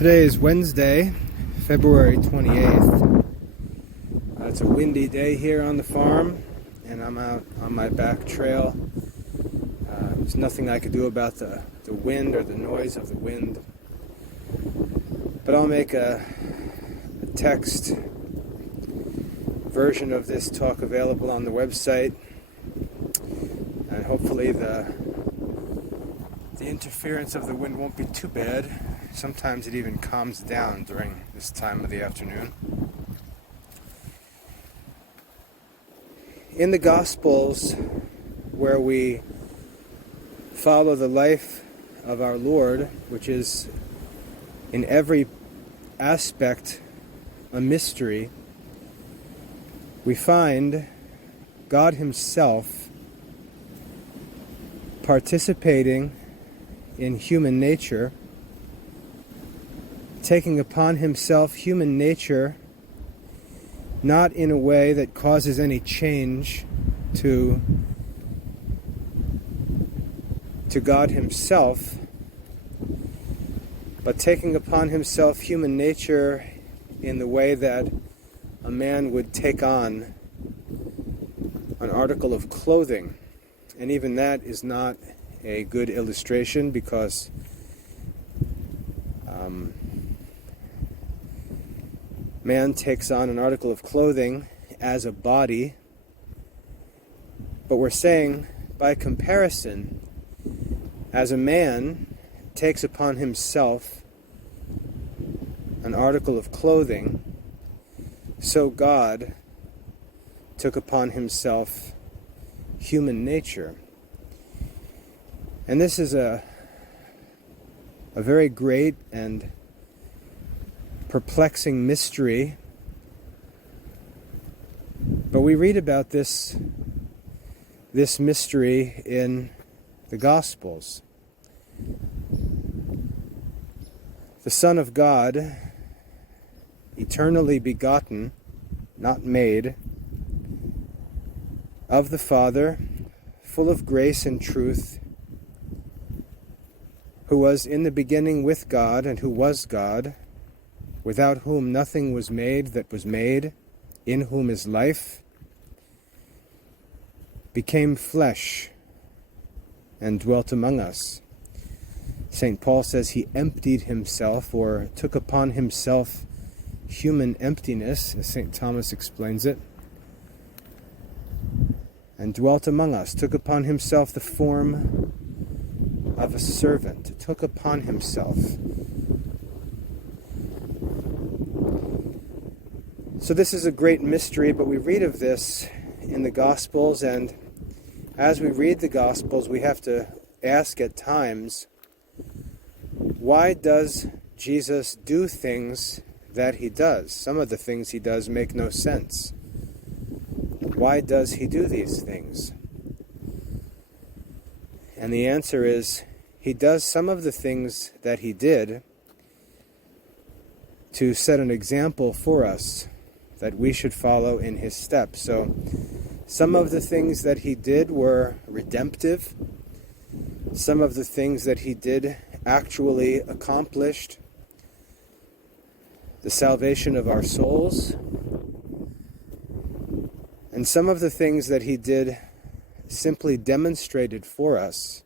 Today is Wednesday, February 28th. It's a windy day here on the farm, and I'm out on my back trail. There's nothing I could do about the wind or the noise of the wind. But I'll make a text version of this talk available on the website, and hopefully the interference of the wind won't be too bad. Sometimes it even calms down during this time of the afternoon. In the Gospels, where we follow the life of our Lord, which is in every aspect a mystery, we find God Himself participating in human nature, taking upon Himself human nature, not in a way that causes any change to God Himself, but taking upon Himself human nature in the way that a man would take on an article of clothing. And even that is not a good illustration, because man takes on an article of clothing as a body, but we're saying, by comparison, as a man takes upon himself an article of clothing, so God took upon Himself human nature. And this is a very great and perplexing mystery, but we read about this mystery in the Gospels. The Son of God, eternally begotten, not made, of the Father, full of grace and truth, who was in the beginning with God, and who was God, without whom nothing was made that was made, in whom is life, became flesh and dwelt among us. St. Paul says He emptied Himself, or took upon Himself human emptiness, as St. Thomas explains it, and dwelt among us, took upon Himself the form of a servant, took upon Himself. So this is a great mystery, but we read of this in the Gospels, and as we read the Gospels, we have to ask at times, why does Jesus do things that He does? Some of the things He does make no sense. Why does He do these things? And the answer is, He does some of the things that He did to set an example for us that we should follow in His steps. So some of the things that He did were redemptive. Some of the things that He did actually accomplished the salvation of our souls. And some of the things that He did simply demonstrated for us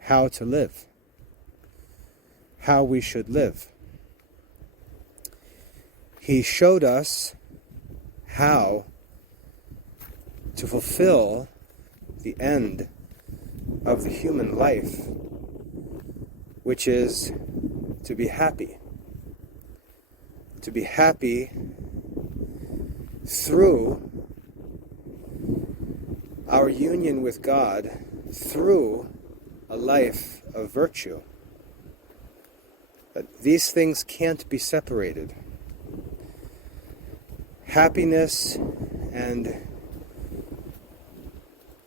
how to live, how we should live. He showed us how to fulfill the end of the human life, which is to be happy. To be happy through our union with God, through a life of virtue. That these things can't be separated. Happiness and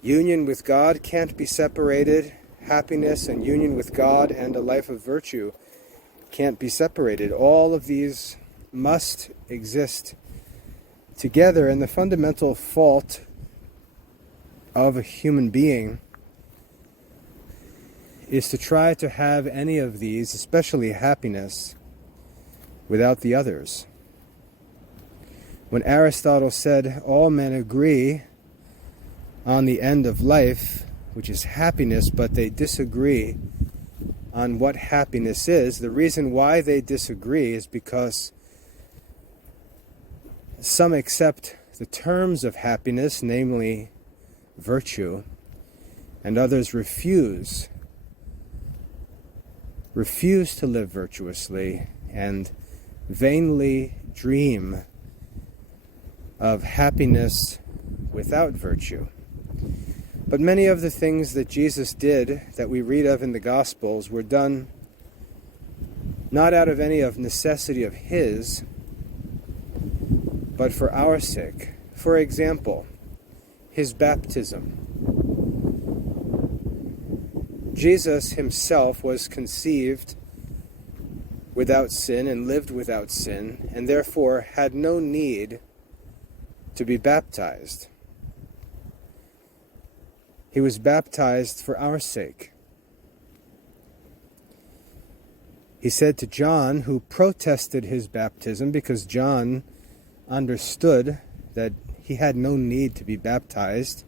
union with God can't be separated. Happiness and union with God and a life of virtue can't be separated. All of these must exist together, and the fundamental fault of a human being is to try to have any of these, especially happiness, without the others. When Aristotle said all men agree on the end of life, which is happiness, but they disagree on what happiness is, the reason why they disagree is because some accept the terms of happiness, namely virtue, and others refuse to live virtuously and vainly dream of happiness without virtue. But many of the things that Jesus did that we read of in the Gospels were done not out of any of necessity of his, but for our sake. For example, his baptism. Jesus himself was conceived without sin and lived without sin, and therefore had no need to be baptized. He was baptized for our sake. He said to John, who protested his baptism because John understood that he had no need to be baptized,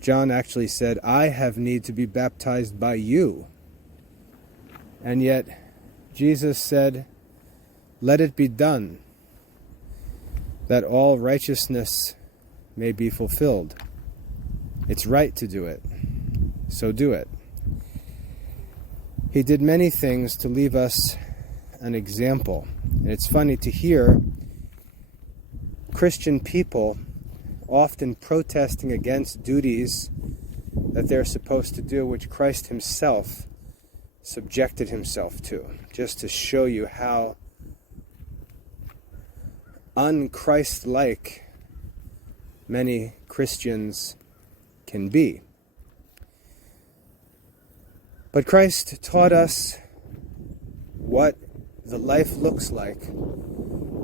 John actually said, I have need to be baptized by you. And yet Jesus said, let it be done, that all righteousness may be fulfilled. It's right to do it, so do it. He did many things to leave us an example. And it's funny to hear Christian people often protesting against duties that they're supposed to do, which Christ himself subjected himself to, just to show you how un-Christ-like many Christians can be. But Christ taught us what the life looks like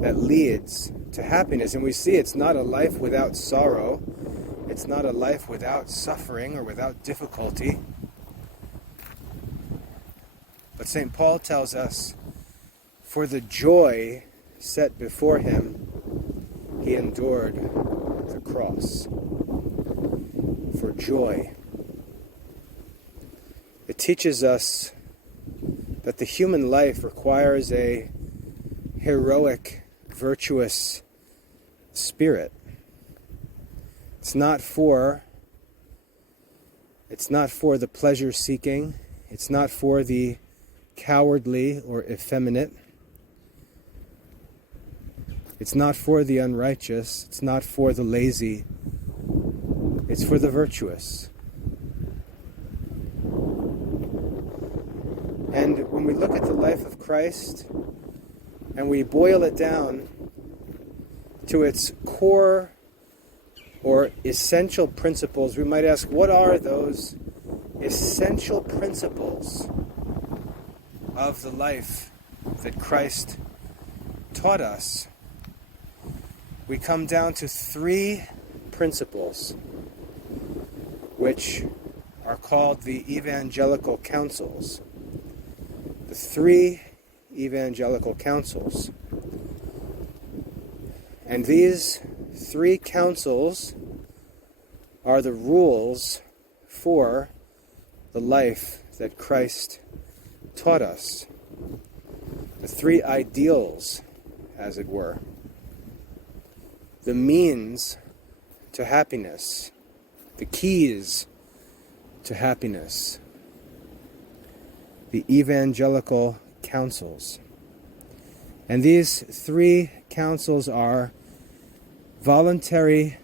that leads to happiness. And we see it's not a life without sorrow. It's not a life without suffering or without difficulty. But St. Paul tells us, for the joy set before him, he endured the cross. For joy. It teaches us that the human life requires a heroic, virtuous spirit. It's not for the pleasure-seeking. It's not for the cowardly or effeminate. It's not for the unrighteous. It's not for the lazy. It's for the virtuous. And when we look at the life of Christ and we boil it down to its core or essential principles, we might ask, what are those essential principles of the life that Christ taught us? We come down to three principles, which are called the Evangelical Counsels. The three Evangelical Counsels. And these three counsels are the rules for the life that Christ taught us. The three ideals, as it were. The means to happiness. The keys to happiness. The Evangelical Counsels. And these three counsels are voluntary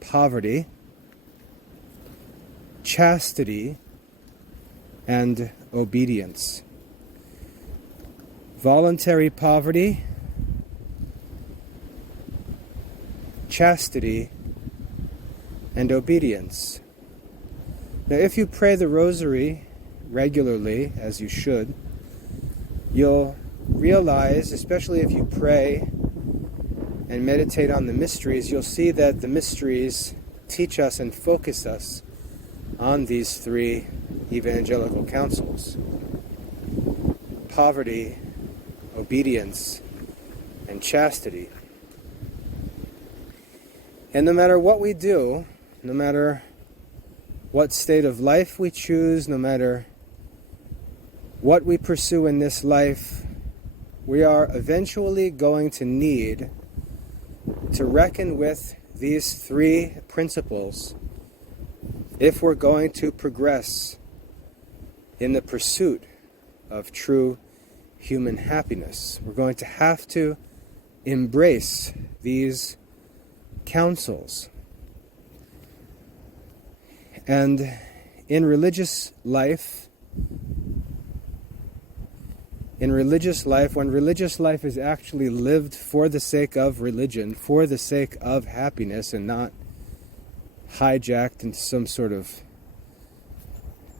poverty, chastity, and obedience. Voluntary poverty, chastity, and obedience. Now, if you pray the rosary regularly, as you should, you'll realize, especially if you pray and meditate on the mysteries, you'll see that the mysteries teach us and focus us on these three evangelical counsels: poverty, obedience, and chastity. And no matter what we do, no matter what state of life we choose, no matter what we pursue in this life, we are eventually going to need to reckon with these three principles if we're going to progress in the pursuit of true human happiness. We're going to have to embrace these counsels. And in religious life, when religious life is actually lived for the sake of religion, for the sake of happiness, and not hijacked into some sort of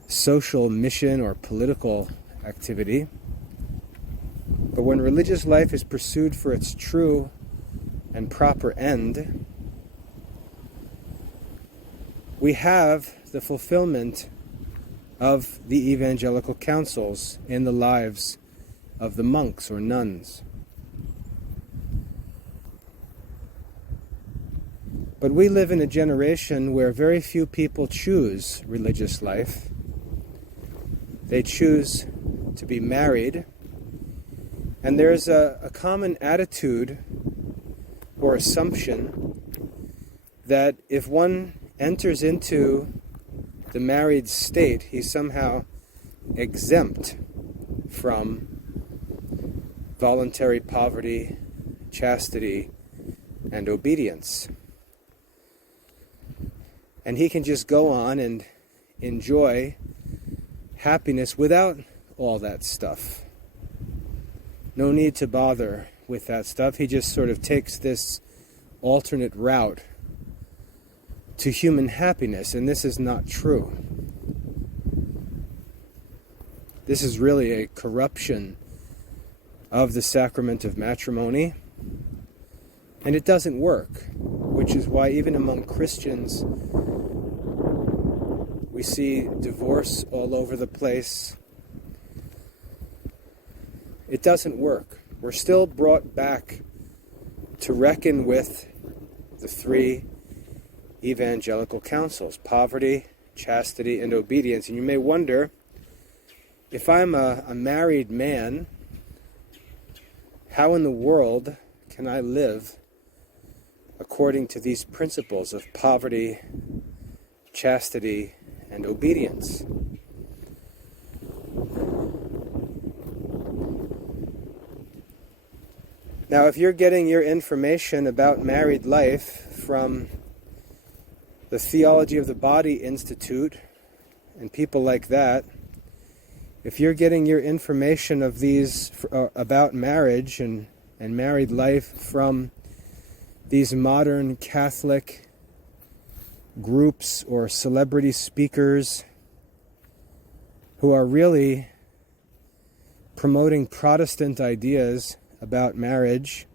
social mission or political activity, but when religious life is pursued for its true and proper end, we have the fulfillment of the evangelical counsels in the lives of the monks or nuns. But we live in a generation where very few people choose religious life. They choose to be married, and there's a common attitude or assumption that if one enters into the married state, he's somehow exempt from voluntary poverty, chastity, and obedience. And he can just go on and enjoy happiness without all that stuff. No need to bother with that stuff. He just sort of takes this alternate route to human happiness, and this is not true. This is really a corruption of the sacrament of matrimony, and it doesn't work, which is why even among Christians we see divorce all over the place. It doesn't work. We're still brought back to reckon with the three evangelical counsels: poverty, chastity, and obedience. And you may wonder, if I'm a married man, how in the world can I live according to these principles of poverty, chastity, and obedience? Now, if you're getting your information about married life from the Theology of the Body Institute and people like that, if you're getting your information of these about marriage and married life from these modern Catholic groups or celebrity speakers who are really promoting Protestant ideas about marriage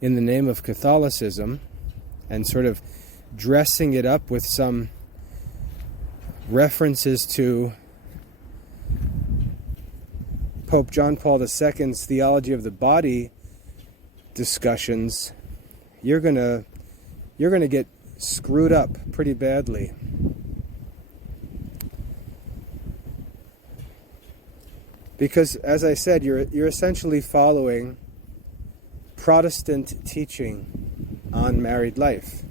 in the name of Catholicism and sort of dressing it up with some references to Pope John Paul II's Theology of the Body discussions, you're gonna get screwed up pretty badly. Because, as I said, you're essentially following Protestant teaching on married life.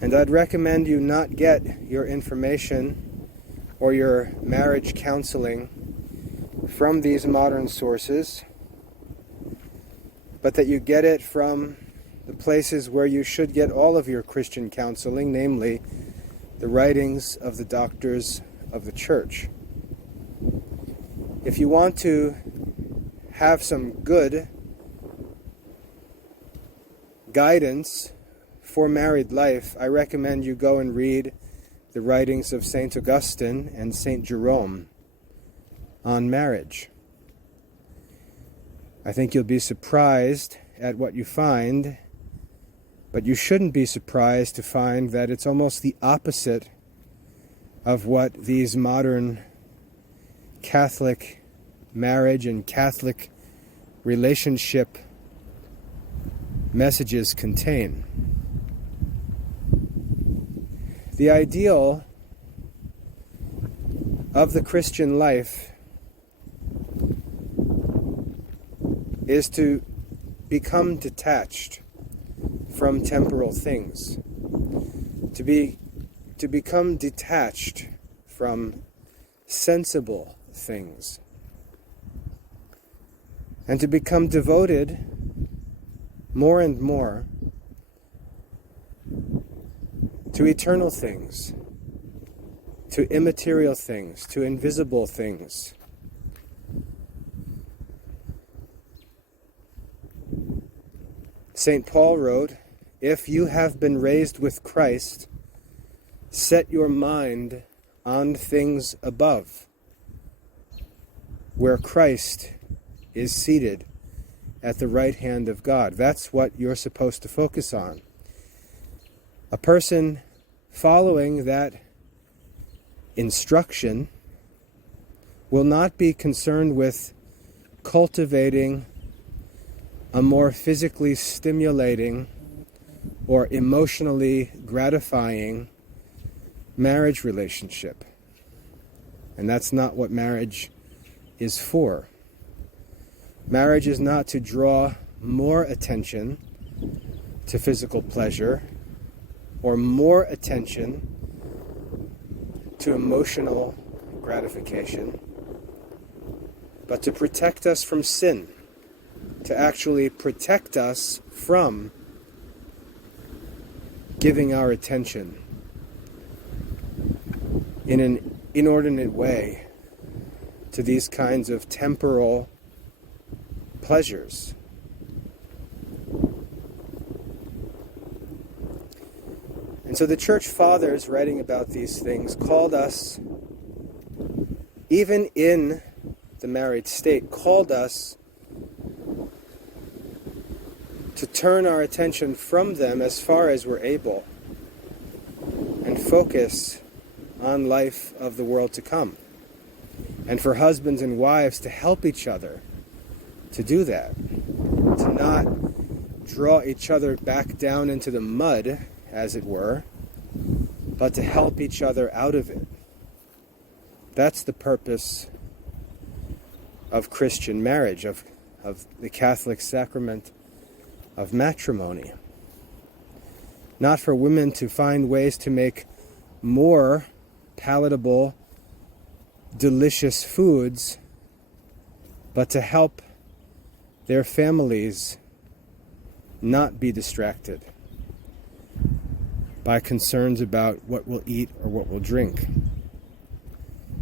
And I'd recommend you not get your information or your marriage counseling from these modern sources, but that you get it from the places where you should get all of your Christian counseling, namely the writings of the doctors of the Church. If you want to have some good guidance for married life, I recommend you go and read the writings of St. Augustine and St. Jerome on marriage. I think you'll be surprised at what you find, but you shouldn't be surprised to find that it's almost the opposite of what these modern Catholic marriage and Catholic relationship messages contain. The ideal of the Christian life is to become detached from temporal things, to become detached from sensible things, and to become devoted more and more to eternal things, to immaterial things, to invisible things. St. Paul wrote, "If you have been raised with Christ, set your mind on things above, where Christ is seated at the right hand of God." That's what you're supposed to focus on. A person following that instruction will not be concerned with cultivating a more physically stimulating or emotionally gratifying marriage relationship. And that's not what marriage is for. Marriage is not to draw more attention to physical pleasure or more attention to emotional gratification, but to protect us from sin, to actually protect us from giving our attention in an inordinate way to these kinds of temporal pleasures. And so the church fathers, writing about these things, called us, even in the married state, called us to turn our attention from them as far as we're able and focus on life of the world to come. And for husbands and wives to help each other to do that, to not draw each other back down into the mud, as it were, but to help each other out of it. That's the purpose of Christian marriage, of the Catholic sacrament of matrimony. Not for women to find ways to make more palatable, delicious foods, but to help their families not be distracted by concerns about what we'll eat or what we'll drink.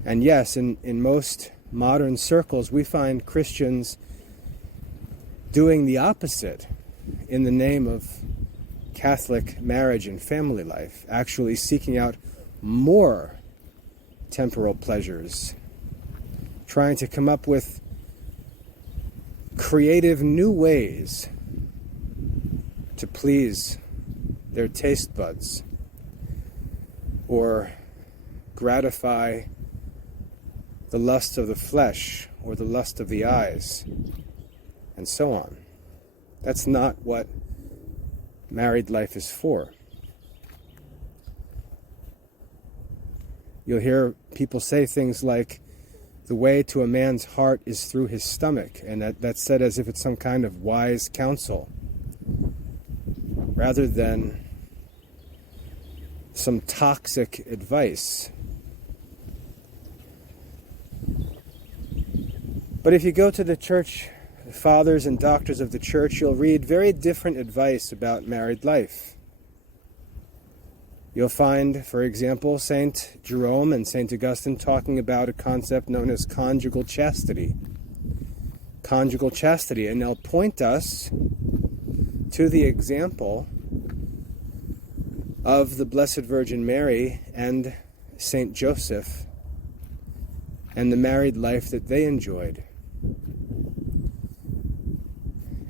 And yes, in most modern circles, we find Christians doing the opposite in the name of Catholic marriage and family life, actually seeking out more temporal pleasures, trying to come up with creative new ways to please their taste buds or gratify the lust of the flesh or the lust of the eyes, and so on. That's not what married life is for. You'll hear people say things like, the way to a man's heart is through his stomach, and that's said as if it's some kind of wise counsel, rather than some toxic advice. But if you go to the church fathers and doctors of the church, you'll read very different advice about married life. You'll find, for example, St. Jerome and St. Augustine talking about a concept known as conjugal chastity. Conjugal chastity, and they'll point us to the example of the Blessed Virgin Mary and St. Joseph and the married life that they enjoyed.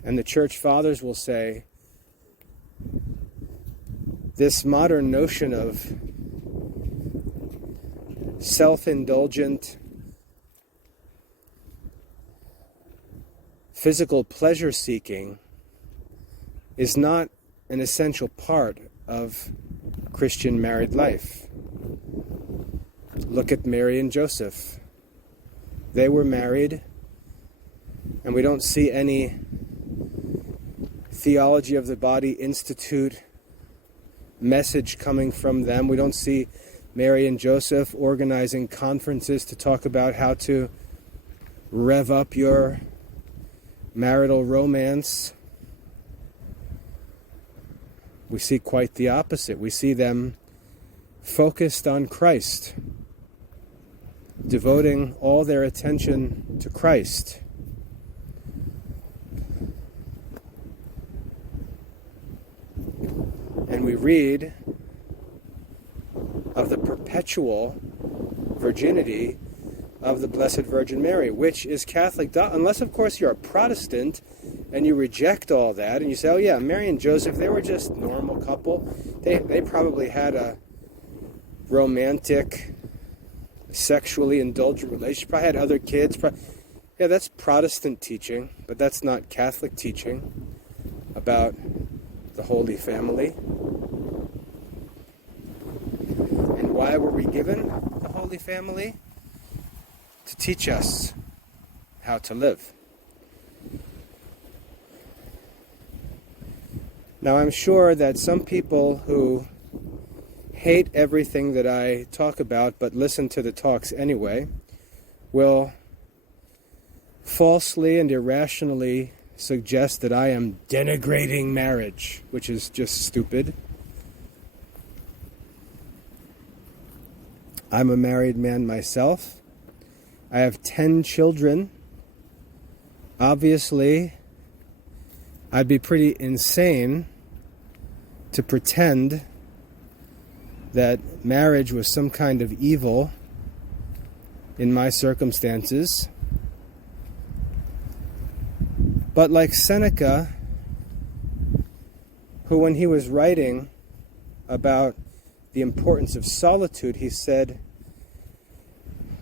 And the church fathers will say, this modern notion of self-indulgent, physical pleasure seeking is not an essential part of Christian married life. Look at Mary and Joseph. They were married, and we don't see any Theology of the Body Institute message coming from them. We don't see Mary and Joseph organizing conferences to talk about how to rev up your marital romance. We see quite the opposite. We see them focused on Christ, devoting all their attention to Christ. And we read of the perpetual virginity of the Blessed Virgin Mary, which is Catholic, unless of course you're a Protestant and you reject all that and you say, oh yeah, Mary and Joseph, they were just a normal couple. They probably had a romantic, sexually indulgent relationship, probably had other kids. Yeah, that's Protestant teaching, but that's not Catholic teaching about the Holy Family. And why were we given the Holy Family? To teach us how to live. Now, I'm sure that some people who hate everything that I talk about but listen to the talks anyway will falsely and irrationally suggest that I am denigrating marriage, which is just stupid. I'm a married man myself. I have 10 children. Obviously, I'd be pretty insane to pretend that marriage was some kind of evil in my circumstances. But like Seneca, who when he was writing about the importance of solitude, he said,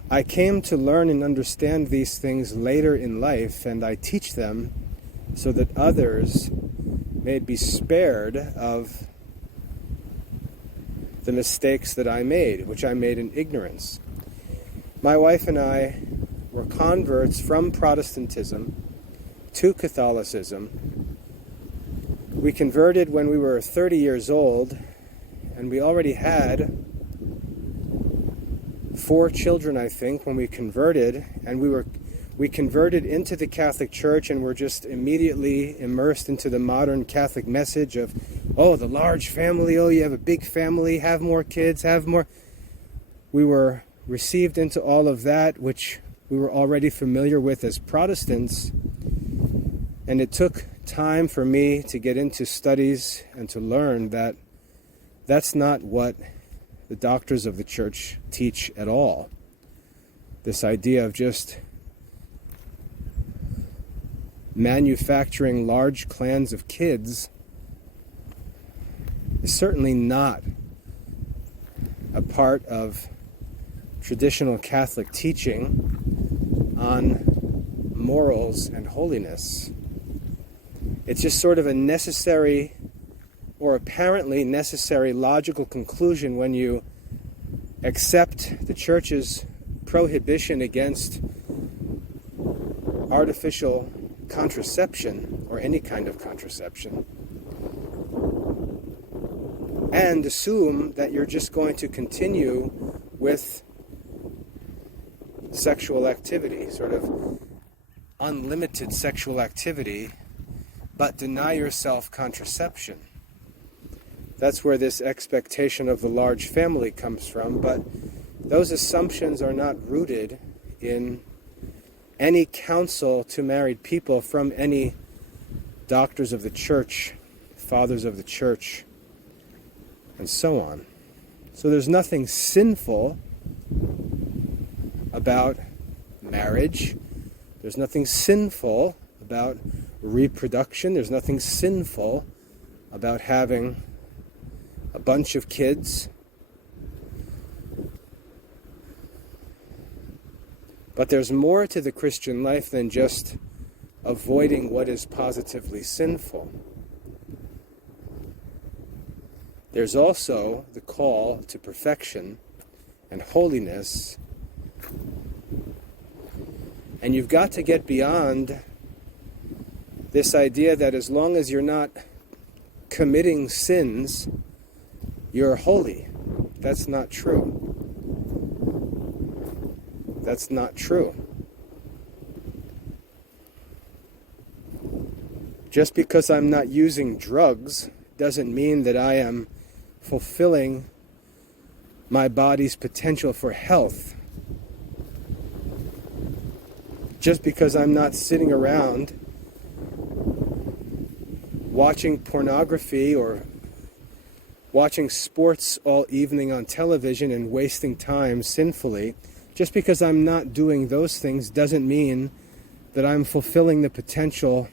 I came to learn and understand these things later in life, and I teach them so that others may be spared of the mistakes that I made, which I made in ignorance. My wife and I were converts from Protestantism to Catholicism. We converted when we were 30 years old, and we already had 4 children, I think, when we converted, and we converted into the Catholic Church and were just immediately immersed into the modern Catholic message of, oh, the large family, oh, you have a big family, have more kids, have more. We were received into all of that, which we were already familiar with as Protestants, and it took time for me to get into studies and to learn that that's not what the doctors of the Church teach at all. This idea of just manufacturing large clans of kids is certainly not a part of traditional Catholic teaching on morals and holiness. It's just sort of a necessary, or apparently necessary, logical conclusion when you accept the Church's prohibition against artificial contraception, or any kind of contraception, and assume that you're just going to continue with sexual activity, sort of unlimited sexual activity, but deny yourself contraception. That's where this expectation of the large family comes from, but those assumptions are not rooted in any counsel to married people from any doctors of the Church, fathers of the Church, and so on. So there's nothing sinful about marriage. There's nothing sinful about reproduction. There's nothing sinful about having a bunch of kids. But there's more to the Christian life than just avoiding what is positively sinful. There's also the call to perfection and holiness. And you've got to get beyond this idea that as long as you're not committing sins, you're holy. That's not true. That's not true. Just because I'm not using drugs doesn't mean that I am fulfilling my body's potential for health. Just because I'm not sitting around watching pornography or watching sports all evening on television and wasting time sinfully, just because I'm not doing those things doesn't mean that I'm fulfilling the potential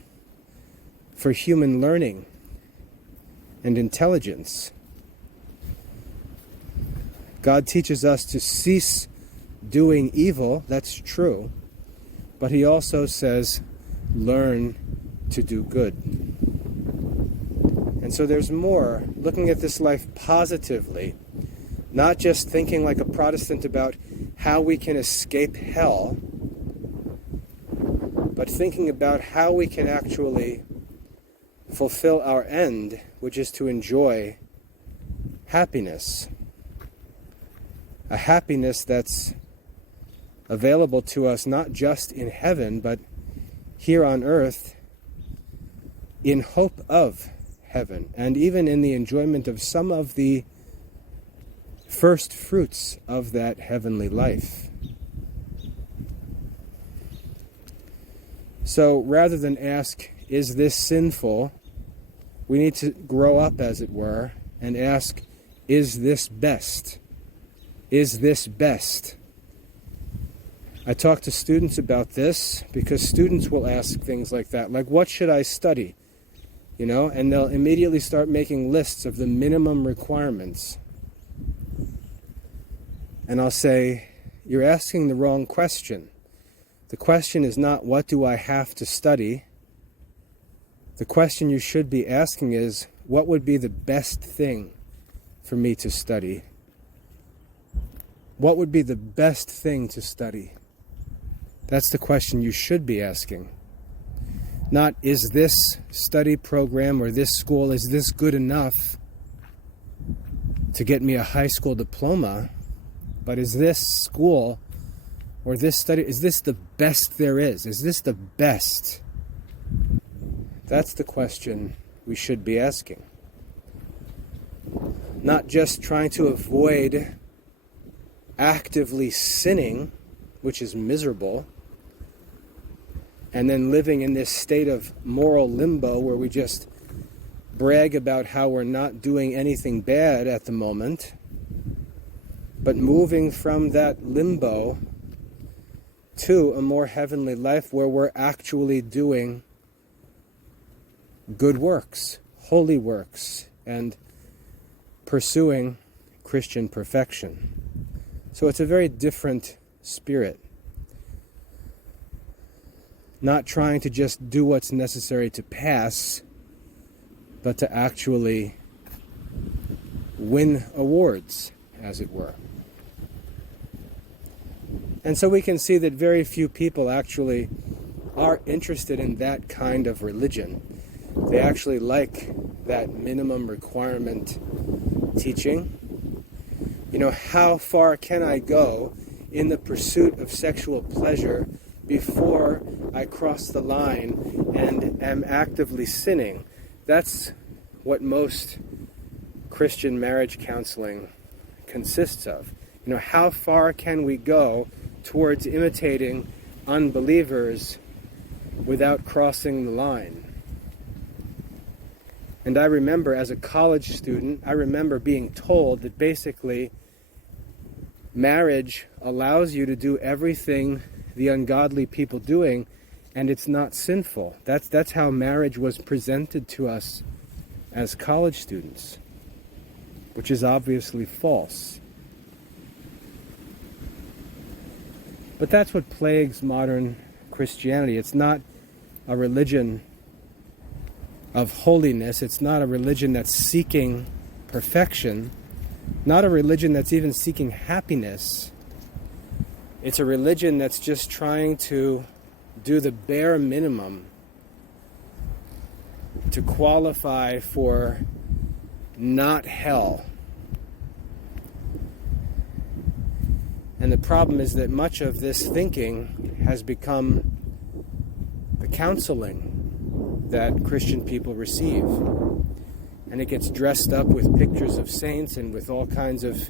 for human learning and intelligence. God teaches us to cease doing evil, that's true, but he also says, learn to do good. And so there's more, looking at this life positively, not just thinking like a Protestant about how we can escape hell, but thinking about how we can actually fulfill our end, which is to enjoy happiness. A happiness that's available to us not just in heaven, but here on earth in hope of heaven, and even in the enjoyment of some of the first fruits of that heavenly life. So rather than ask, is this sinful? We need to grow up, as it were, and ask, is this best? Is this best? I talk to students about this because students will ask things like that, like, what should I study? You know, and they'll immediately start making lists of the minimum requirements. And I'll say, you're asking the wrong question. The question is not, what do I have to study? The question you should be asking is, what would be the best thing for me to study? What would be the best thing to study? That's the question you should be asking. Not, is this study program or this school, is this good enough to get me a high school diploma? But is this school or this study, is this the best there is? Is this the best? That's the question we should be asking. Not just trying to avoid actively sinning, which is miserable, and then living in this state of moral limbo where we just brag about how we're not doing anything bad at the moment, but moving from that limbo to a more heavenly life where we're actually doing good works, holy works, and pursuing Christian perfection. So it's a very different spirit. Not trying to just do what's necessary to pass, but to actually win awards, as it were. And so we can see that very few people actually are interested in that kind of religion. They actually like that minimum requirement teaching. You know, how far can I go in the pursuit of sexual pleasure before I cross the line and am actively sinning? That's what most Christian marriage counseling consists of. You know, how far can we go towards imitating unbelievers without crossing the line? And I remember as a college student, I remember being told that basically marriage allows you to do everything the ungodly people doing, and it's not sinful. That's how marriage was presented to us as college students, which is obviously false. But that's what plagues modern Christianity. It's not a religion of holiness. It's not a religion that's seeking perfection, not a religion that's even seeking happiness. It's a religion that's just trying to do the bare minimum to qualify for not hell. And the problem is that much of this thinking has become the counseling that Christian people receive. And it gets dressed up with pictures of saints and with all kinds of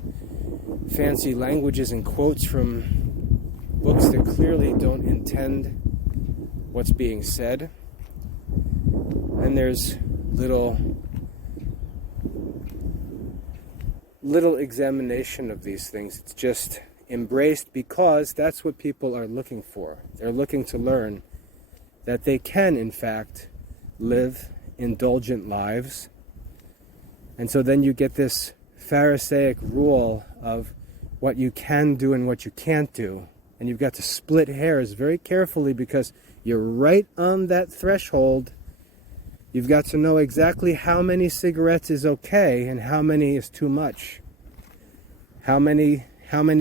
fancy languages and quotes from books that clearly don't intend what's being said. And there's little examination of these things. It's just embraced because that's what people are looking for. They're looking to learn that they can, in fact, live indulgent lives. And so then you get this Pharisaic rule of what you can do and what you can't do. And you've got to split hairs very carefully because you're right on that threshold. You've got to know exactly how many cigarettes is okay and how many is too much. How many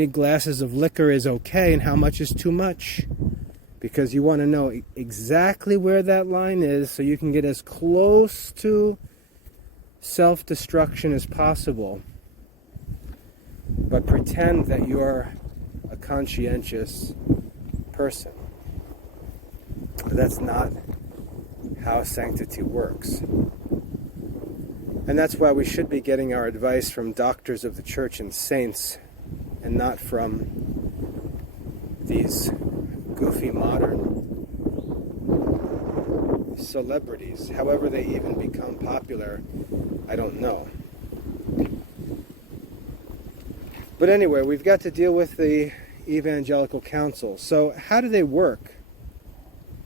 glasses of liquor is okay and how much is too much. Because you want to know exactly where that line is so you can get as close to self-destruction as possible. But pretend that you're a conscientious person. That's not how sanctity works. And that's why we should be getting our advice from doctors of the church and saints and not from these goofy modern celebrities. However they even become popular, I don't know. But anyway, we've got to deal with the Evangelical Counsels. So how do they work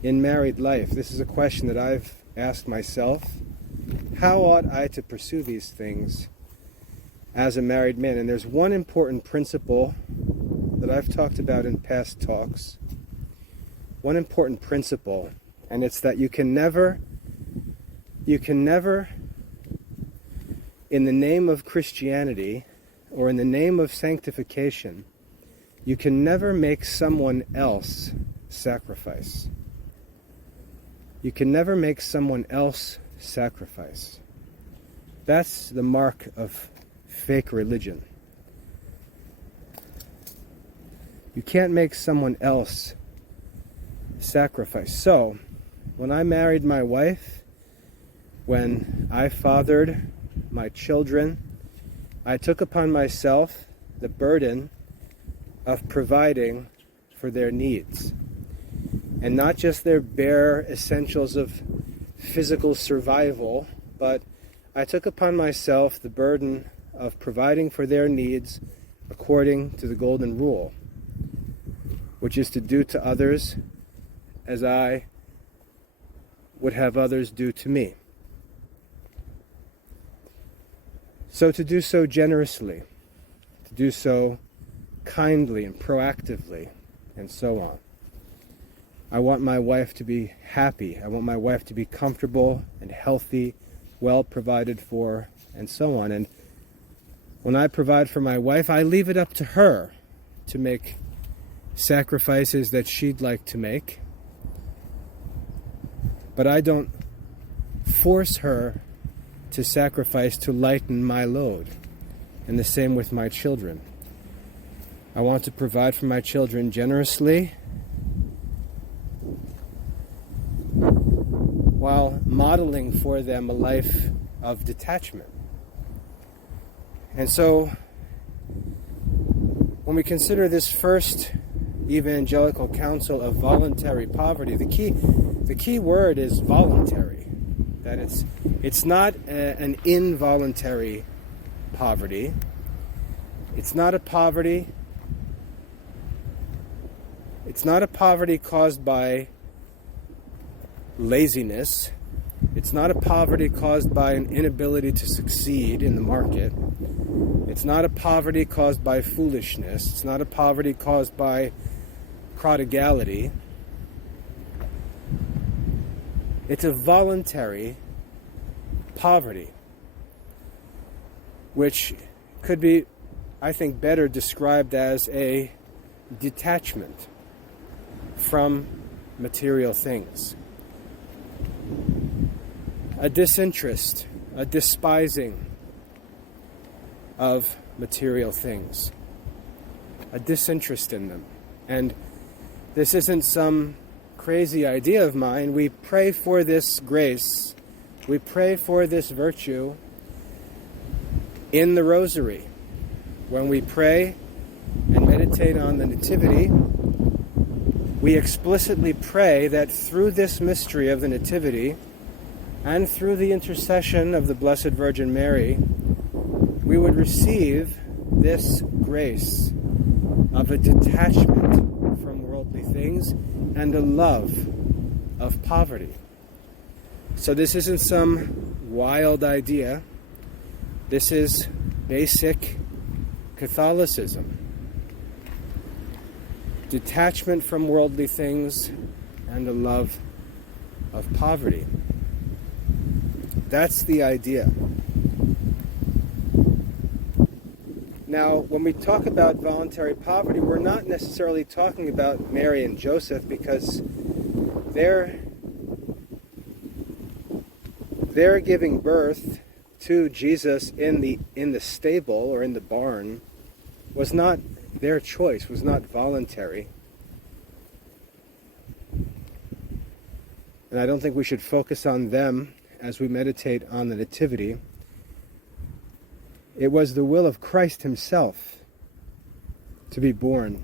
in married life? This is a question that I've asked myself. How ought I to pursue these things as a married man? And there's one important principle that I've talked about in past talks. One important principle, and it's that you can never, in the name of Christianity or in the name of sanctification, you can never make someone else sacrifice. You can never make someone else sacrifice. That's the mark of fake religion. You can't make someone else sacrifice. So, when I married my wife, when I fathered my children, I took upon myself the burden of providing for their needs. And not just their bare essentials of physical survival, but I took upon myself the burden of providing for their needs according to the golden rule, which is to do to others as I would have others do to me. So to do so generously, to do so kindly and proactively, and so on. I want my wife to be happy. I want my wife to be comfortable and healthy, well provided for, and so on. And when I provide for my wife, I leave it up to her to make sacrifices that she'd like to make. But I don't force her to sacrifice to lighten my load. And the same with my children. I want to provide for my children generously, while modeling for them a life of detachment. And so, when we consider this first evangelical counsel of voluntary poverty, the key word is voluntary. That it's not an involuntary poverty. It's not a poverty. It's not a poverty caused by laziness. It's not a poverty caused by an inability to succeed in the market. It's not a poverty caused by foolishness. It's not a poverty caused by prodigality. It's a voluntary poverty, which could be, I think, better described as a detachment from material things. A disinterest, a despising of material things. A disinterest in them. And this isn't some crazy idea of mine. We pray for this grace. We pray for this virtue in the Rosary. When we pray and meditate on the Nativity, we explicitly pray that through this mystery of the Nativity and through the intercession of the Blessed Virgin Mary, we would receive this grace of a detachment from worldly things and a love of poverty. So this isn't some wild idea. This is basic Catholicism. Detachment from worldly things and a love of poverty. That's the idea. Now, when we talk about voluntary poverty, we're not necessarily talking about Mary and Joseph, because they're giving birth to Jesus in the stable or in the barn was not their choice, was not voluntary. And I don't think we should focus on them as we meditate on the Nativity. It was the will of Christ himself to be born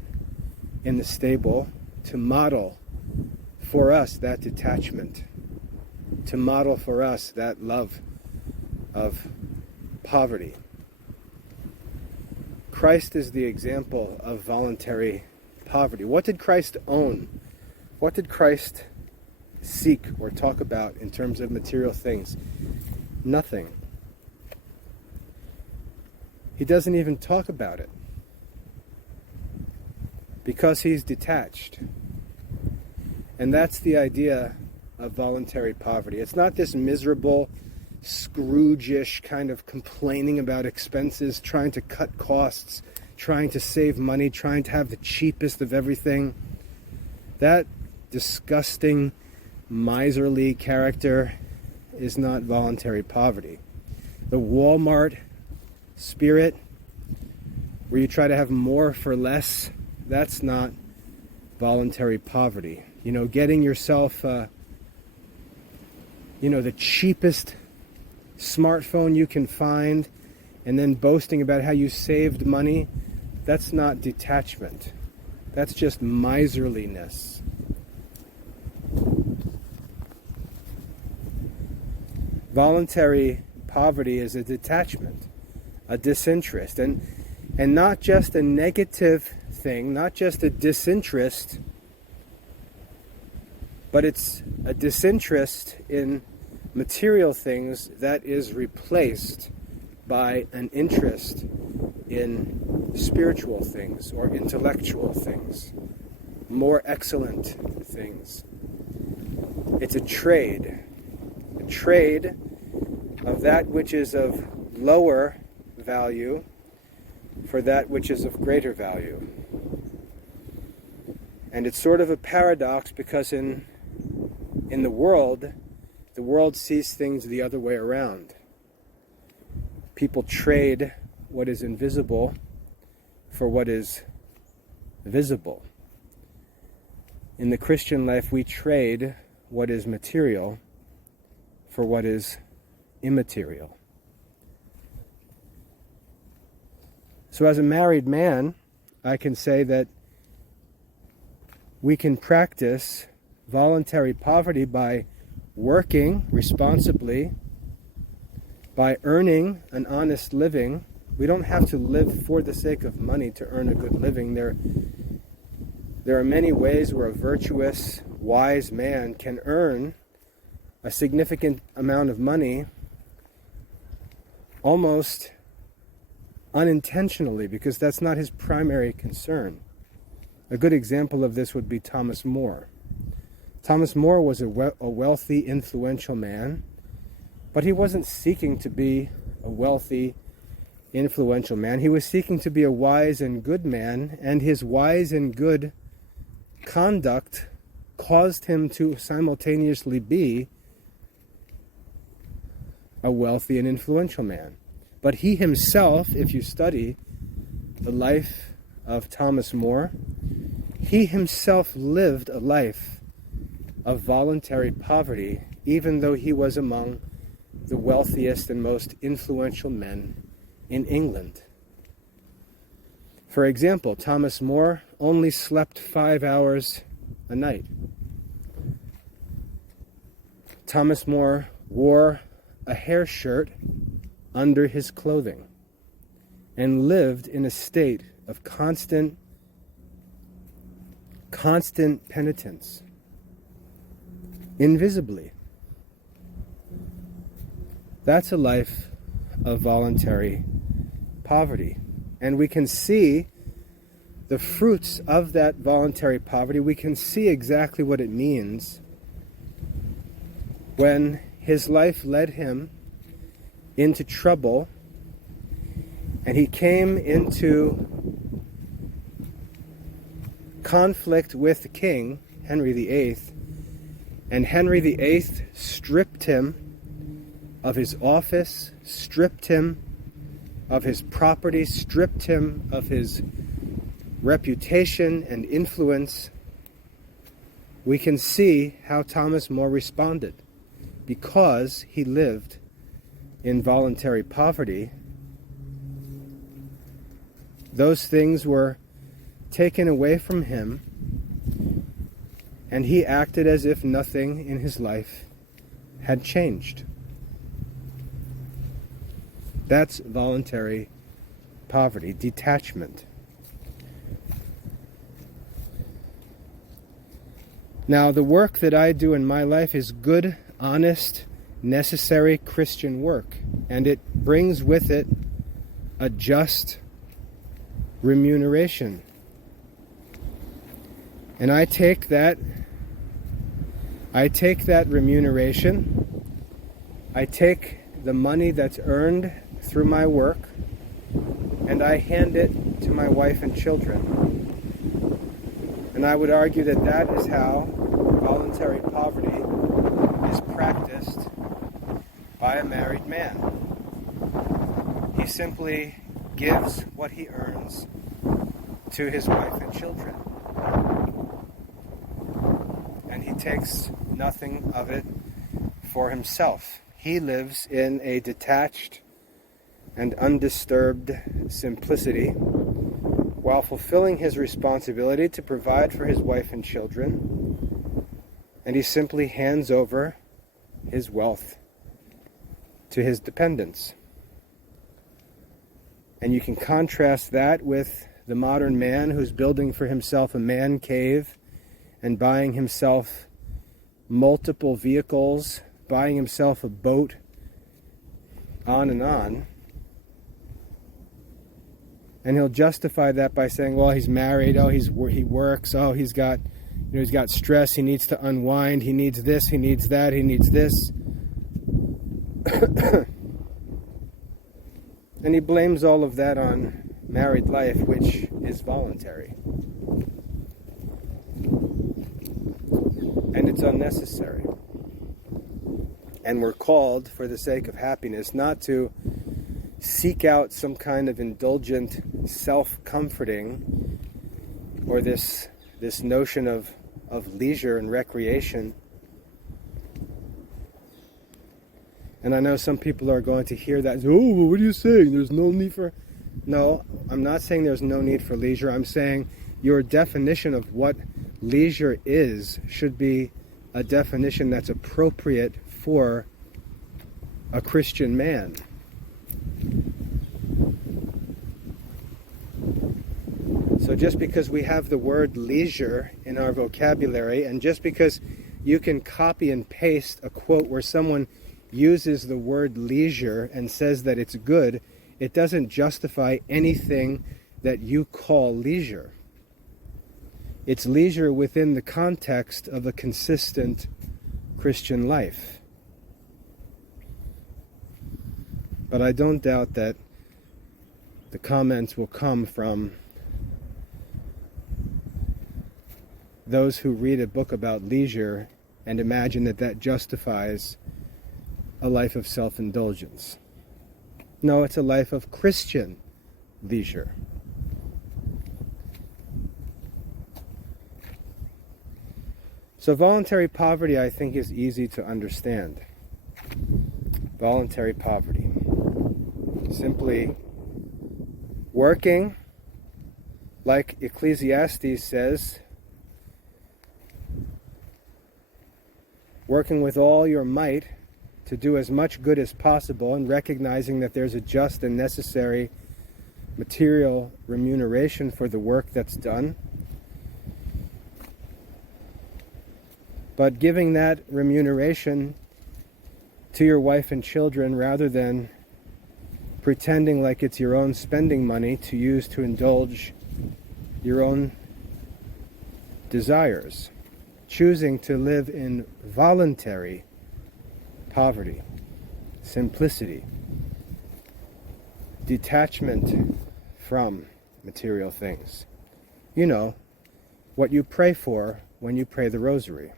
in the stable, to model for us that detachment, to model for us that love of poverty. Christ is the example of voluntary poverty. What did Christ own? What did Christ seek or talk about in terms of material things? Nothing. He doesn't even talk about it because he's detached. And that's the idea of voluntary poverty. It's not this miserable, Scrooge-ish kind of complaining about expenses, trying to cut costs, trying to save money, trying to have the cheapest of everything. That disgusting, miserly character is not voluntary poverty. The Walmart spirit, where you try to have more for less, that's not voluntary poverty. Getting yourself, the cheapest smartphone you can find, and then boasting about how you saved money, that's not detachment. That's just miserliness. Voluntary poverty is a detachment, a disinterest, and not just a negative thing, not just a disinterest, but it's a disinterest in material things that is replaced by an interest in spiritual things or intellectual things, more excellent things. It's a trade of that which is of lower value for that which is of greater value. And it's sort of a paradox, because in the world sees things the other way around. People trade what is invisible for what is visible. In the Christian life, we trade what is material for what is immaterial. So as a married man, I can say that we can practice voluntary poverty by working responsibly, by earning an honest living. We don't have to live for the sake of money to earn a good living. There are many ways where a virtuous, wise man can earn a significant amount of money almost unintentionally, because that's not his primary concern. A good example of this would be Thomas More. Thomas More was a wealthy, influential man, but he wasn't seeking to be a wealthy, influential man. He was seeking to be a wise and good man, and his wise and good conduct caused him to simultaneously be a wealthy and influential man. But he himself, if you study the life of Thomas More, he himself lived a life of voluntary poverty, even though he was among the wealthiest and most influential men in England. For example, Thomas More only slept 5 hours a night. Thomas More wore a hair shirt under his clothing and lived in a state of constant penitence, invisibly. That's a life of voluntary poverty. And we can see the fruits of that voluntary poverty. We can see exactly what it means when his life led him into trouble and he came into conflict with the king, Henry VIII, and Henry VIII stripped him of his office, stripped him of his property, stripped him of his reputation and influence. We can see how Thomas More responded. Because he lived in voluntary poverty, those things were taken away from him, and he acted as if nothing in his life had changed. That's voluntary poverty, detachment. Now, the work that I do in my life is good, honest, necessary Christian work, and it brings with it a just remuneration. And I take that remuneration, I take the money that's earned through my work, and I hand it to my wife and children. And I would argue that that is how voluntary poverty is practiced by a married man. He simply gives what he earns to his wife and children. And he takes nothing of it for himself. He lives in a detached and undisturbed simplicity while fulfilling his responsibility to provide for his wife and children, and he simply hands over his wealth to his dependents. And you can contrast that with the modern man who's building for himself a man cave and buying himself multiple vehicles, buying himself a boat, on and on. And he'll justify that by saying, well, he's married, he works, he's got stress, he needs to unwind, he needs this, he needs that, he needs this. And he blames all of that on married life, which is voluntary. And it's unnecessary. And we're called, for the sake of happiness, not to seek out some kind of indulgent self-comforting or this notion of leisure and recreation. And I know some people are going to hear that, oh, what are you saying? There's no need for... No, I'm not saying there's no need for leisure. I'm saying your definition of what leisure is should be a definition that's appropriate for a Christian man. So just because we have the word leisure in our vocabulary, and just because you can copy and paste a quote where someone uses the word leisure and says that it's good, it doesn't justify anything that you call leisure. It's leisure within the context of a consistent Christian life. But I don't doubt that the comments will come from those who read a book about leisure and imagine that that justifies a life of self-indulgence. No, it's a life of Christian leisure. So voluntary poverty, I think, is easy to understand. Voluntary poverty. Simply working, like Ecclesiastes says, working with all your might to do as much good as possible, and recognizing that there's a just and necessary material remuneration for the work that's done. But giving that remuneration to your wife and children rather than pretending like it's your own spending money to use to indulge your own desires. Choosing to live in voluntary poverty, simplicity, detachment from material things. You know, what you pray for when you pray the rosary.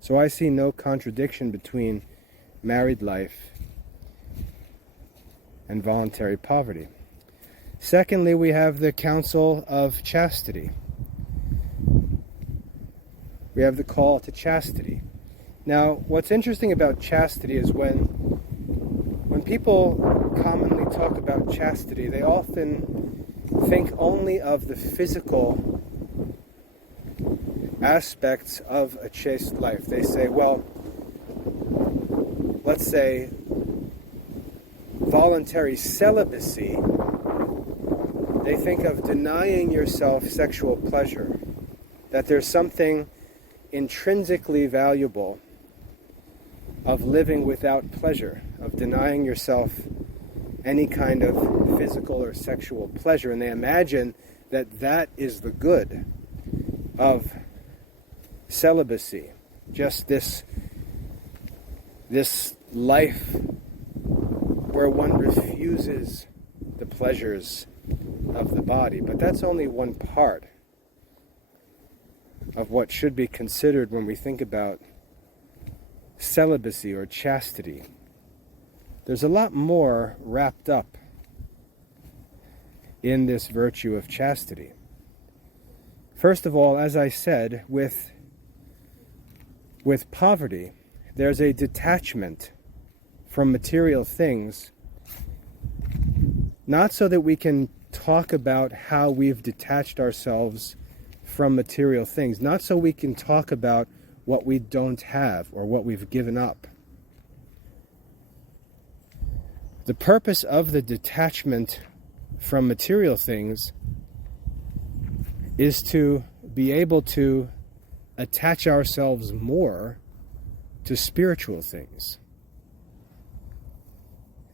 So I see no contradiction between married life and voluntary poverty. Secondly, we have the counsel of chastity. We have the call to chastity. Now, what's interesting about chastity is when people commonly talk about chastity, they often think only of the physical aspects of a chaste life. They say, well, let's say voluntary celibacy, they think of denying yourself sexual pleasure, that there's something intrinsically valuable of living without pleasure, of denying yourself any kind of physical or sexual pleasure, and they imagine that that is the good of celibacy, just this life where one refuses the pleasures of the body. But that's only one part of what should be considered when we think about celibacy or chastity. There's a lot more wrapped up in this virtue of chastity. First of all, as I said, with poverty, there's a detachment from material things, not so that we can talk about how we've detached ourselves from material things, not so we can talk about what we don't have or what we've given up. The purpose of the detachment from material things is to be able to attach ourselves more to spiritual things.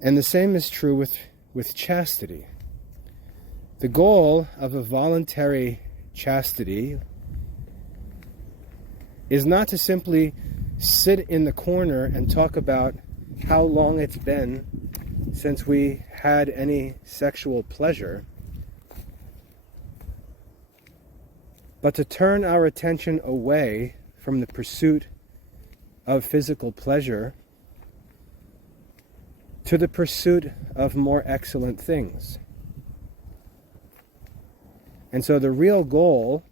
And the same is true with chastity. The goal of a voluntary chastity is not to simply sit in the corner and talk about how long it's been since we had any sexual pleasure, but to turn our attention away from the pursuit of physical pleasure to the pursuit of more excellent things. And so the real goal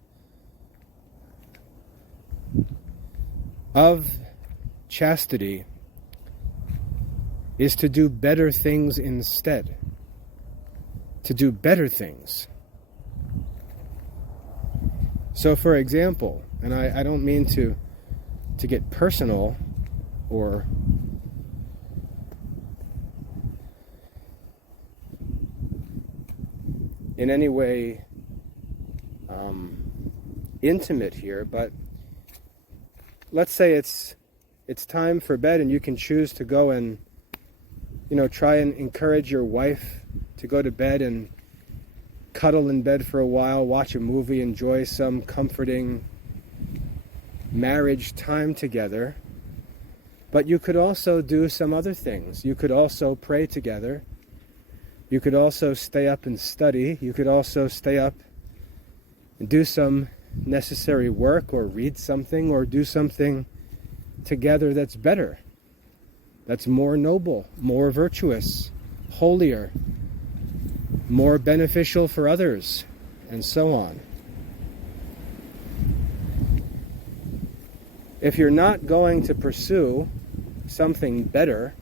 of chastity is to do better things instead. To do better things. So for example, and I don't mean to get personal or in any way intimate here, but let's say it's time for bed and you can choose to go and try and encourage your wife to go to bed and cuddle in bed for a while, watch a movie, enjoy some comforting marriage time together. But you could also do some other things. You could also pray together. You could also stay up and study. You could also stay up and do some necessary work, or read something, or do something together that's better, that's more noble, more virtuous, holier, more beneficial for others, and so on. If you're not going to pursue something better,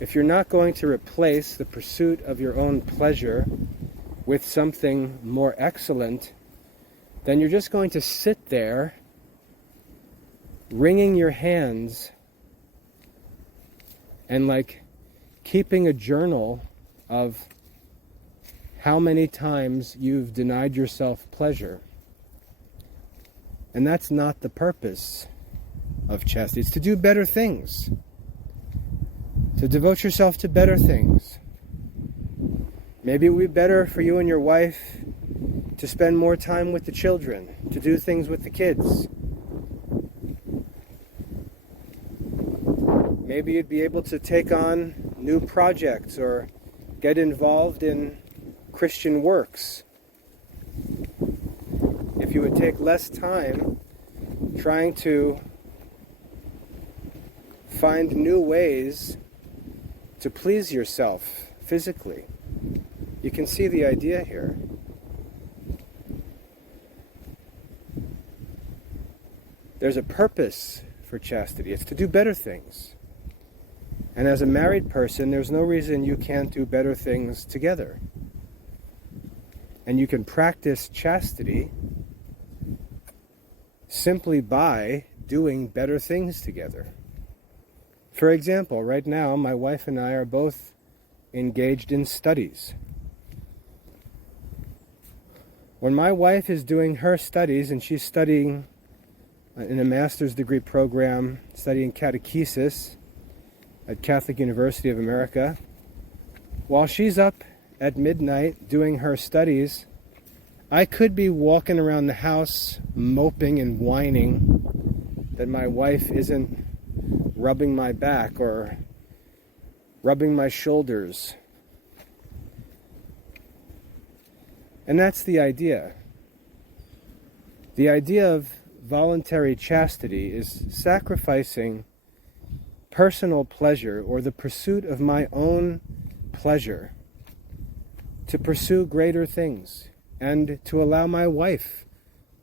if you're not going to replace the pursuit of your own pleasure with something more excellent, then you're just going to sit there wringing your hands and like keeping a journal of how many times you've denied yourself pleasure. And that's not the purpose of chastity. It's to do better things, to devote yourself to better things. Maybe it would be better for you and your wife to spend more time with the children, to do things with the kids. Maybe you'd be able to take on new projects or get involved in Christian works. If you would take less time trying to find new ways to please yourself physically. You can see the idea here. There's a purpose for chastity. It's to do better things. And as a married person, there's no reason you can't do better things together. And you can practice chastity simply by doing better things together. For example, right now, my wife and I are both engaged in studies. When my wife is doing her studies, and she's studying in a master's degree program, studying catechesis at Catholic University of America, while she's up at midnight doing her studies, I could be walking around the house moping and whining that my wife isn't rubbing my back or rubbing my shoulders. And that's the idea. The idea of voluntary chastity is sacrificing personal pleasure or the pursuit of my own pleasure to pursue greater things and to allow my wife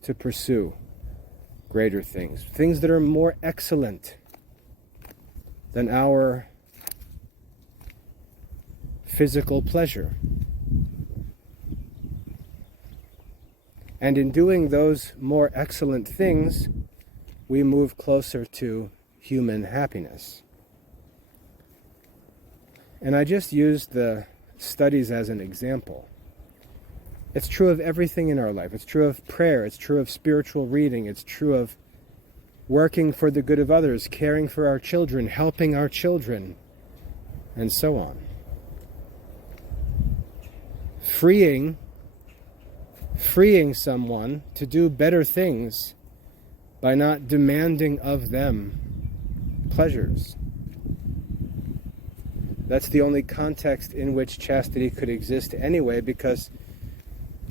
to pursue greater things, things that are more excellent than our physical pleasure. And in doing those more excellent things, we move closer to human happiness. And I just used the studies as an example. It's true of everything in our life. It's true of prayer. It's true of spiritual reading. It's true of working for the good of others, caring for our children, helping our children, and so on. Freeing someone to do better things by not demanding of them pleasures. That's the only context in which chastity could exist anyway, because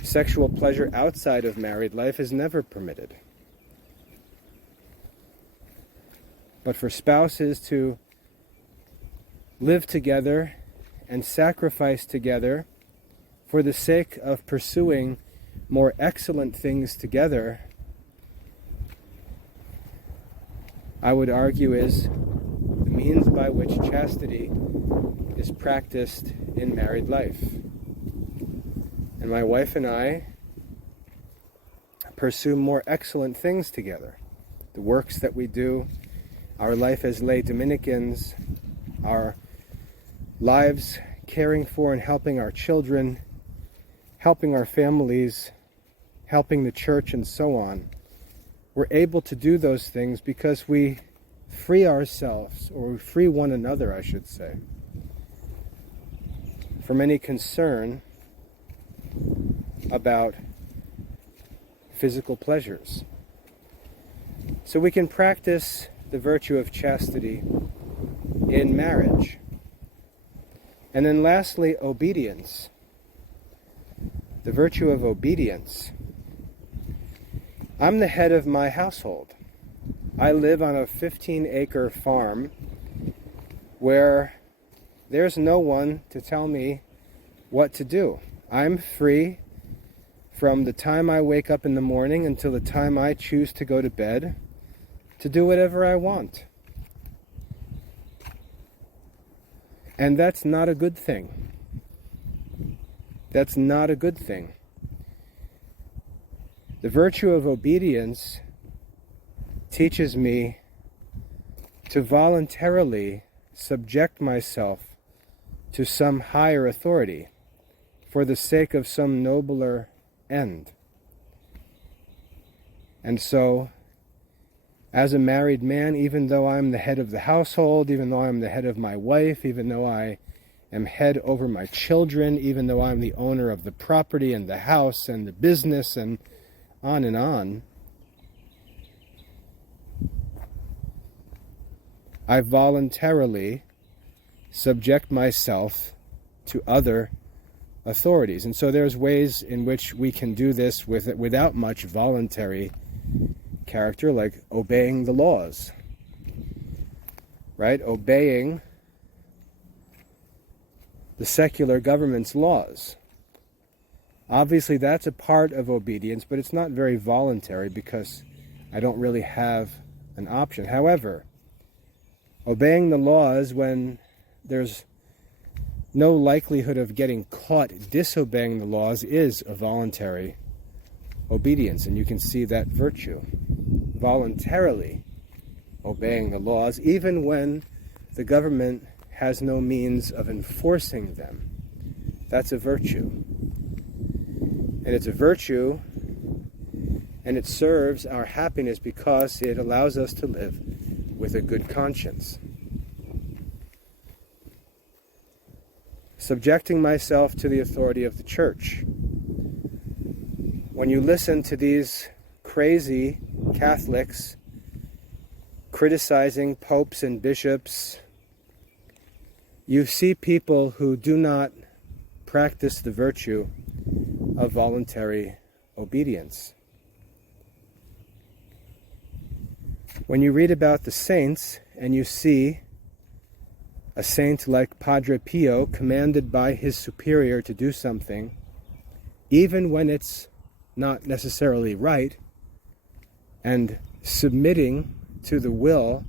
sexual pleasure outside of married life is never permitted. But for spouses to live together and sacrifice together for the sake of pursuing more excellent things together, I would argue is the means by which chastity is practiced in married life. And my wife and I pursue more excellent things together. The works that we do, our life as lay Dominicans, our lives caring for and helping our children, helping our families, helping the church, and so on. We're able to do those things because we free ourselves, or we free one another, I should say, from any concern about physical pleasures. So we can practice the virtue of chastity in marriage. And then lastly, obedience. The virtue of obedience. I'm the head of my household. I live on a 15-acre farm where there's no one to tell me what to do. I'm free from the time I wake up in the morning until the time I choose to go to bed to do whatever I want. And that's not a good thing. That's not a good thing. The virtue of obedience teaches me to voluntarily subject myself to some higher authority for the sake of some nobler end. And so, as a married man, even though I'm the head of the household, even though I'm the head of my wife, even though I am head over my children, even though I'm the owner of the property and the house and the business and on, I voluntarily subject myself to other authorities. And so there's ways in which we can do this without much voluntary character, like obeying the laws, right? Obeying the secular government's laws. Obviously, that's a part of obedience, but it's not very voluntary because I don't really have an option. However, obeying the laws when there's no likelihood of getting caught disobeying the laws is a voluntary obedience, and you can see that virtue. Voluntarily obeying the laws, even when the government has no means of enforcing them. That's a virtue. And it's a virtue, and it serves our happiness because it allows us to live with a good conscience. Subjecting myself to the authority of the church. When you listen to these crazy Catholics criticizing popes and bishops, you see people who do not practice the virtue of voluntary obedience. When you read about the saints and you see a saint like Padre Pio commanded by his superior to do something, even when it's not necessarily right, and submitting to the will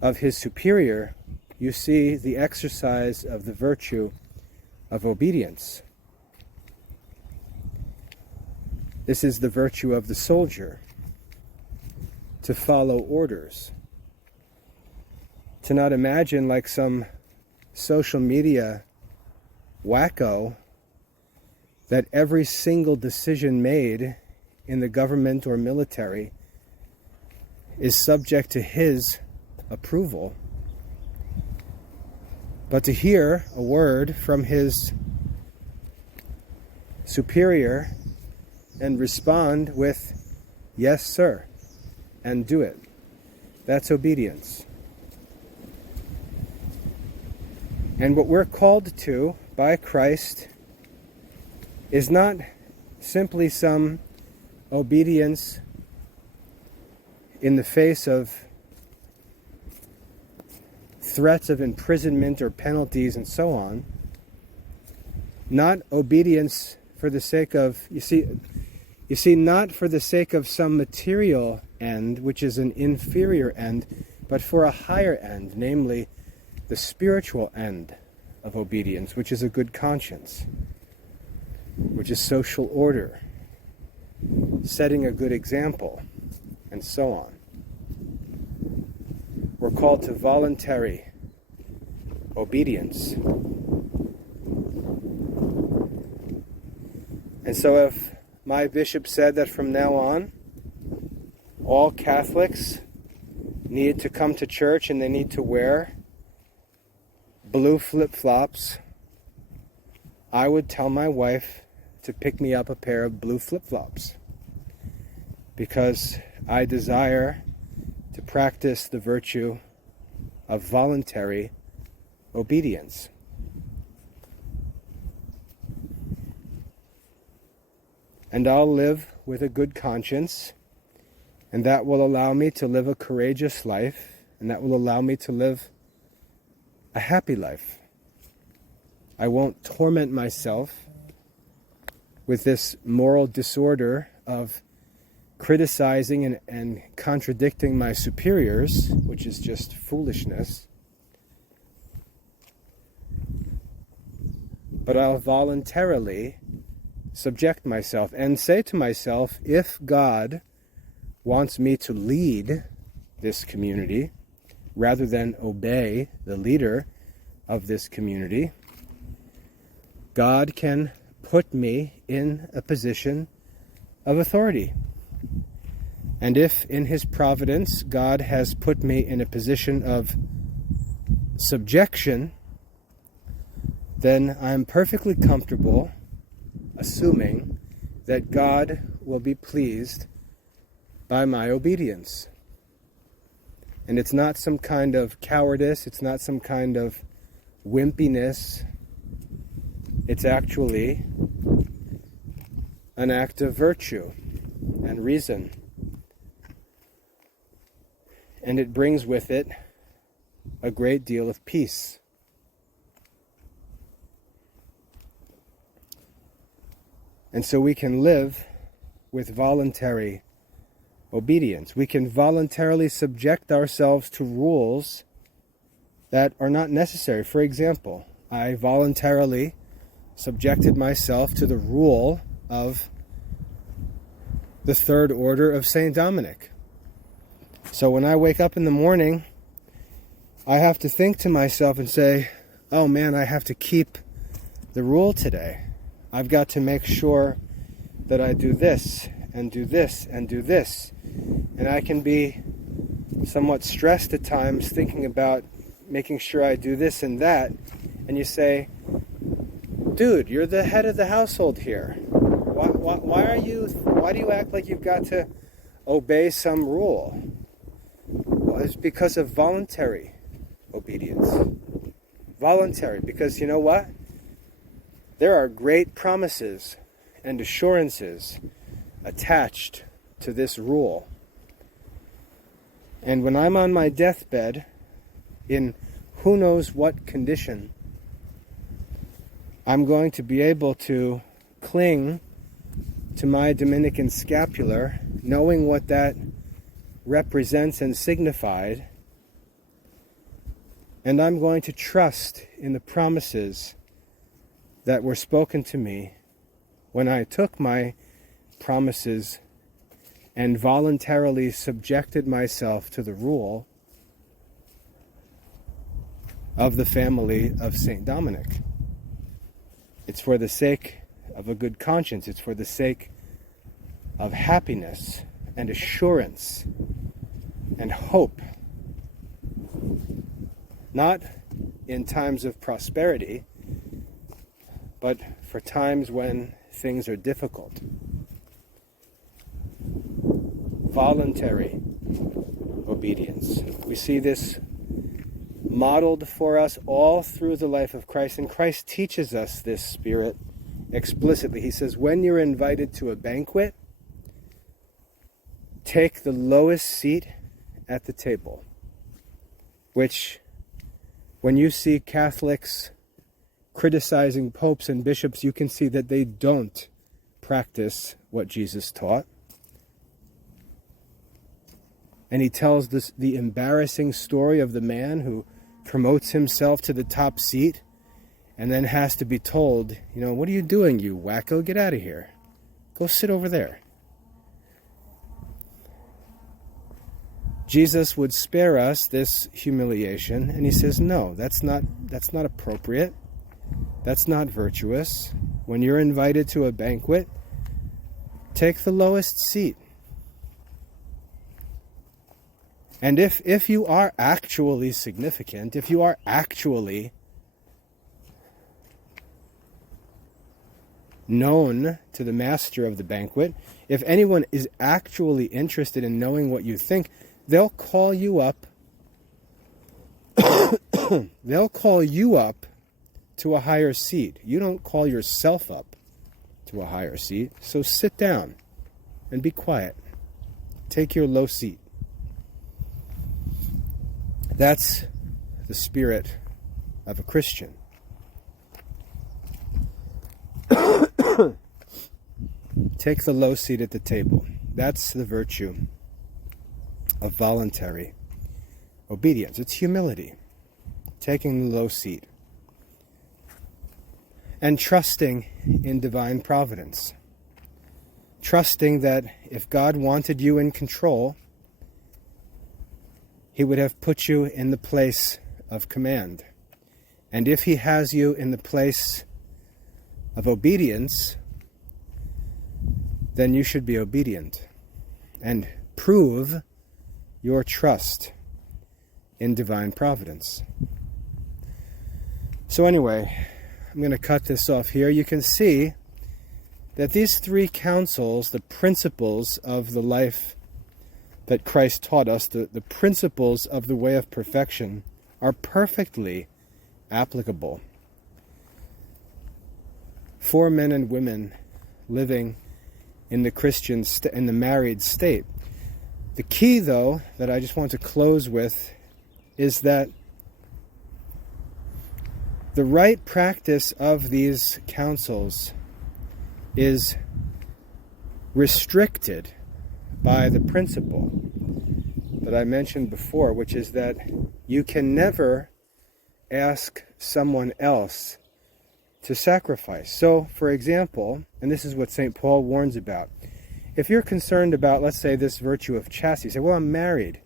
of his superior, you see the exercise of the virtue of obedience. This is the virtue of the soldier, to follow orders, to not imagine like some social media wacko that every single decision made in the government or military is subject to his approval, but to hear a word from his superior and respond with, "Yes, sir," and do it. That's obedience. And what we're called to by Christ is not simply some obedience in the face of threats of imprisonment or penalties and so on. Not obedience for the sake of, you see, not for the sake of some material end, which is an inferior end, but for a higher end, namely the spiritual end of obedience, which is a good conscience, which is social order, setting a good example, and so on. We're called to voluntary obedience. And so if my bishop said that from now on, all Catholics need to come to church and they need to wear blue flip-flops, I would tell my wife to pick me up a pair of blue flip-flops, because I desire to practice the virtue of voluntary obedience. And I'll live with a good conscience, and that will allow me to live a courageous life, and that will allow me to live a happy life. I won't torment myself with this moral disorder of criticizing and contradicting my superiors, which is just foolishness. But I'll voluntarily subject myself and say to myself, if God wants me to lead this community rather than obey the leader of this community, God can put me in a position of authority. And if in His providence God has put me in a position of subjection, then I'm perfectly comfortable assuming that God will be pleased by my obedience. And it's not some kind of cowardice, it's not some kind of wimpiness. It's actually an act of virtue and reason. And it brings with it a great deal of peace. And so we can live with voluntary obedience. We can voluntarily subject ourselves to rules that are not necessary. For example, I voluntarily subjected myself to the rule of the Third Order of St. Dominic. So when I wake up in the morning, I have to think to myself and say, oh man, I have to keep the rule today. I've got to make sure that I do this and do this and do this. And I can be somewhat stressed at times thinking about making sure I do this and that. And you say, dude, you're the head of the household here. Why do you act like you've got to obey some rule? Well, it's because of voluntary obedience. Voluntary, because you know what? There are great promises and assurances attached to this rule. And when I'm on my deathbed, in who knows what condition, I'm going to be able to cling to my Dominican scapular, knowing what that represents and signified, and I'm going to trust in the promises that were spoken to me when I took my promises and voluntarily subjected myself to the rule of the family of St. Dominic. It's for the sake of a good conscience. It's for the sake of happiness and assurance and hope. Not in times of prosperity, but for times when things are difficult. Voluntary obedience. We see this modeled for us all through the life of Christ, and Christ teaches us this spirit explicitly. He says, when you're invited to a banquet, take the lowest seat at the table, which, when you see Catholics criticizing popes and bishops, you can see that they don't practice what Jesus taught. And he tells the embarrassing story of the man who promotes himself to the top seat and then has to be told, what are you doing, you wacko? Get out of here. Go sit over there. Jesus would spare us this humiliation, and he says, no, that's not appropriate. That's not virtuous. When you're invited to a banquet, take the lowest seat. And if you are actually significant, if you are actually known to the master of the banquet, if anyone is actually interested in knowing what you think, they'll call you up. They'll call you up to a higher seat. You don't call yourself up to a higher seat. So sit down and be quiet. Take your low seat. That's the spirit of a Christian. Take the low seat at the table. That's the virtue of voluntary obedience. It's humility. Taking the low seat. And trusting in divine providence. Trusting that if God wanted you in control, He would have put you in the place of command. And if He has you in the place of obedience, then you should be obedient and prove your trust in divine providence. So anyway, I'm going to cut this off here. You can see that these three counsels, the principles of the life that Christ taught us, the principles of the way of perfection, are perfectly applicable for men and women living in the Christian in the married state. The key, though, that I just want to close with is that the right practice of these counsels is restricted by the principle that I mentioned before, which is that you can never ask someone else to sacrifice. So, for example, and this is what St. Paul warns about, if you're concerned about, let's say, this virtue of chastity, you say, well, I'm married.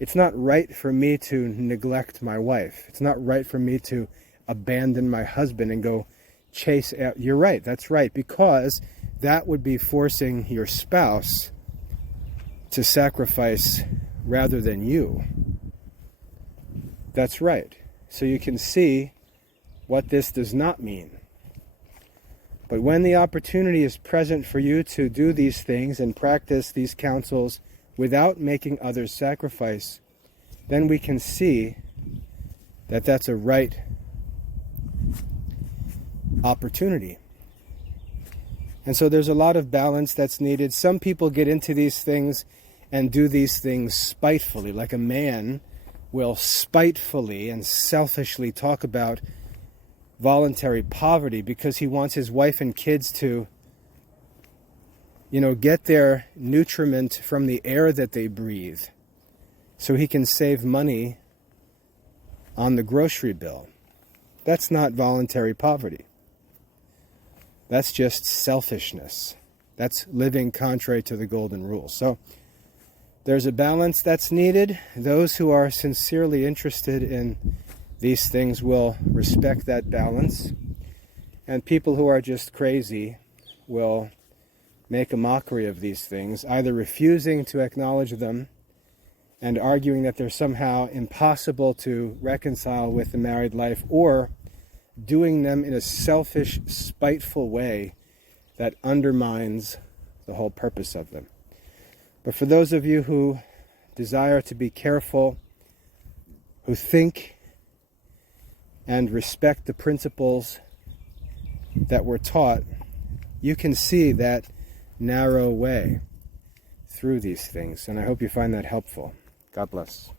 It's not right for me to neglect my wife. It's not right for me to abandon my husband and go chase out. You're right, that's right, because that would be forcing your spouse to sacrifice rather than you. That's right. So you can see what this does not mean. But when the opportunity is present for you to do these things and practice these counsels without making others sacrifice, then we can see that that's a right opportunity. And so there's a lot of balance that's needed. Some people get into these things and do these things spitefully, like a man will spitefully and selfishly talk about voluntary poverty because he wants his wife and kids to, get their nutriment from the air that they breathe so he can save money on the grocery bill. That's not voluntary poverty. That's just selfishness. That's living contrary to the golden rule. So there's a balance that's needed. Those who are sincerely interested in these things will respect that balance. And people who are just crazy will make a mockery of these things, either refusing to acknowledge them and arguing that they're somehow impossible to reconcile with the married life, or doing them in a selfish, spiteful way that undermines the whole purpose of them. But for those of you who desire to be careful, who think and respect the principles that were taught, you can see that narrow way through these things. And I hope you find that helpful. God bless.